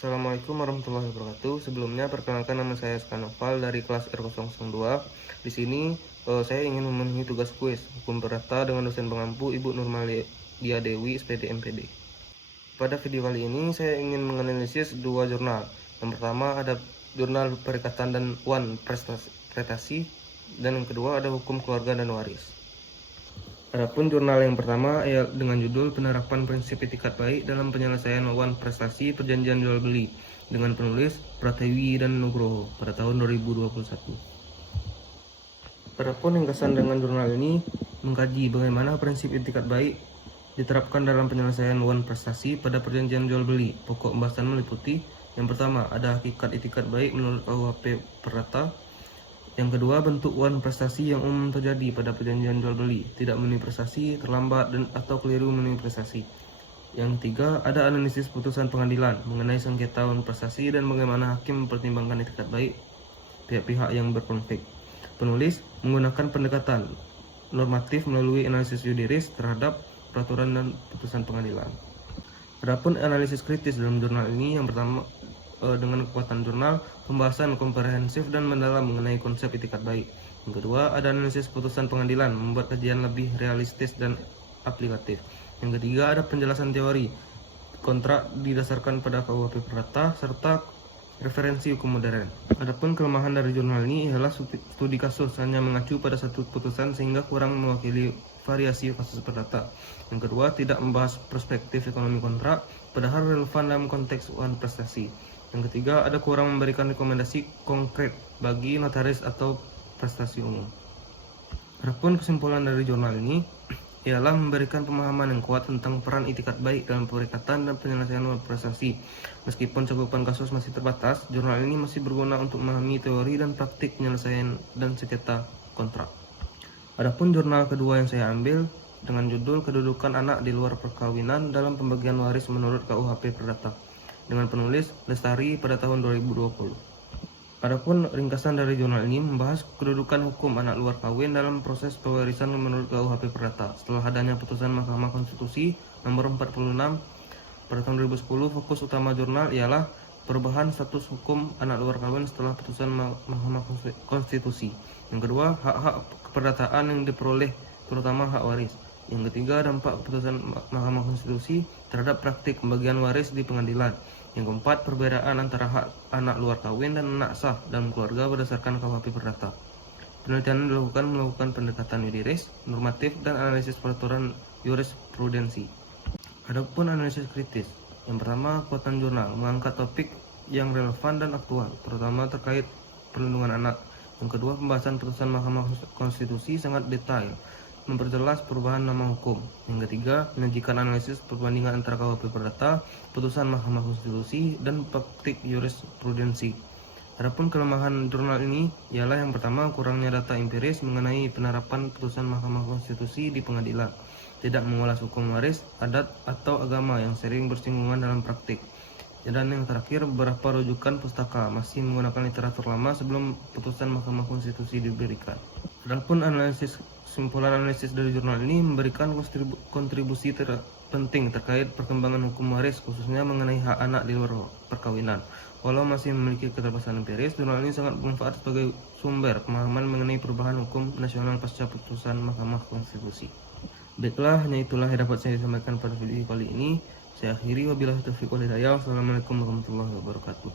Assalamualaikum warahmatullahi wabarakatuh. Sebelumnya perkenalkan, nama saya Skanoval dari kelas R002. Di sini saya ingin memenuhi tugas kuis hukum perdata dengan dosen pengampu Ibu Nurmalia Dewi, SPD MPD. Pada video kali ini saya ingin menganalisis dua jurnal. Yang pertama ada jurnal Perikatan dan Wan Prestasi, dan yang kedua ada Hukum Keluarga dan Waris. Adapun jurnal yang pertama dengan judul Penerapan Prinsip Etikat Baik dalam Penyelesaian Wan Prestasi Perjanjian Jual Beli, dengan penulis Pratewi dan Nugroho pada tahun 2021. Adapun ringkasan dengan jurnal ini mengkaji bagaimana prinsip etikat baik diterapkan dalam penyelesaian wan prestasi pada perjanjian jual beli. Pokok pembahasan meliputi: yang pertama, ada hakikat etikat baik menurut KUHP Perdata. Yang kedua, bentuk wan prestasi yang umum terjadi pada perjanjian jual beli, tidak memenuhi prestasi, terlambat, atau keliru memenuhi prestasi. Yang ketiga, ada analisis putusan pengadilan mengenai sengketa wan prestasi dan bagaimana hakim mempertimbangkan etikat baik pihak-pihak yang berkonflik. Penulis menggunakan pendekatan normatif melalui analisis yudiris terhadap peraturan dan putusan pengadilan. Adapun analisis kritis dalam jurnal ini, yang pertama, dengan kekuatan jurnal, pembahasan komprehensif dan mendalam mengenai konsep etikat baik. Yang kedua, ada analisis putusan pengadilan, membuat kajian lebih realistis dan aplikatif. Yang ketiga, ada penjelasan teori kontrak didasarkan pada KUHP Perdata serta referensi hukum modern. Adapun kelemahan dari jurnal ini ialah studi kasus hanya mengacu pada satu putusan sehingga kurang mewakili variasi kasus perdata. Yang kedua, tidak membahas perspektif ekonomi kontrak padahal relevan dalam konteks wan prestasi. Yang ketiga, ada kurang memberikan rekomendasi konkret bagi notaris atau prestasi umum. Adapun kesimpulan dari jurnal ini ialah memberikan pemahaman yang kuat tentang peran etikat baik dalam perikatan dan penyelesaian wan prestasi. Meskipun cakupan kasus masih terbatas, jurnal ini masih berguna untuk memahami teori dan praktik penyelesaian dan sengketa kontrak. Adapun jurnal kedua yang saya ambil dengan judul Kedudukan Anak di Luar Perkawinan dalam Pembagian Waris menurut KUHP Perdata, dengan penulis Lestari pada tahun 2020. Adapun ringkasan dari jurnal ini membahas kedudukan hukum anak luar kawin dalam proses pewarisan menurut KUHP Perdata. Setelah adanya putusan Mahkamah Konstitusi nomor 46 pada tahun 2010, fokus utama jurnal ialah perubahan status hukum anak luar kawin setelah putusan Mahkamah Konstitusi. Yang kedua, hak-hak keperdataan yang diperoleh, terutama hak waris. Yang ketiga, dampak keputusan Mahkamah Konstitusi terhadap praktik pembagian waris di pengadilan. Yang keempat, perbedaan antara hak anak luar kawin dan anak sah dalam keluarga berdasarkan KUHP Perdata. Penelitian melakukan pendekatan yudiris, normatif, dan analisis peraturan jurisprudensi. Adapun analisis kritis, yang pertama, kekuatan jurnal mengangkat topik yang relevan dan aktual, terutama terkait perlindungan anak. Yang kedua, pembahasan putusan Mahkamah Konstitusi sangat detail, memperjelas perubahan nama hukum. Yang ketiga, menyajikan analisis perbandingan antara KUHP Perdata, putusan Mahkamah Konstitusi, dan praktik jurisprudensi. Adapun kelemahan jurnal ini ialah yang pertama, kurangnya data empiris mengenai penerapan putusan Mahkamah Konstitusi di pengadilan, tidak mengulas hukum waris, adat, atau agama yang sering bersinggungan dalam praktik. Dan yang terakhir, beberapa rujukan pustaka masih menggunakan literatur lama sebelum putusan Mahkamah Konstitusi diberikan. Adapun kesimpulan analisis dari jurnal ini memberikan kontribusi penting terkait perkembangan hukum waris, khususnya mengenai hak anak di luar perkawinan. Walau masih memiliki keterbatasan empiris, jurnal ini sangat bermanfaat sebagai sumber pemahaman mengenai perubahan hukum nasional pasca putusan Mahkamah Konstitusi. Baiklah, hanya itulah yang dapat saya sampaikan pada video kali ini. Saya akhiri, wabillahi taufiq wal hidayah. Wassalamualaikum warahmatullahi wabarakatuh.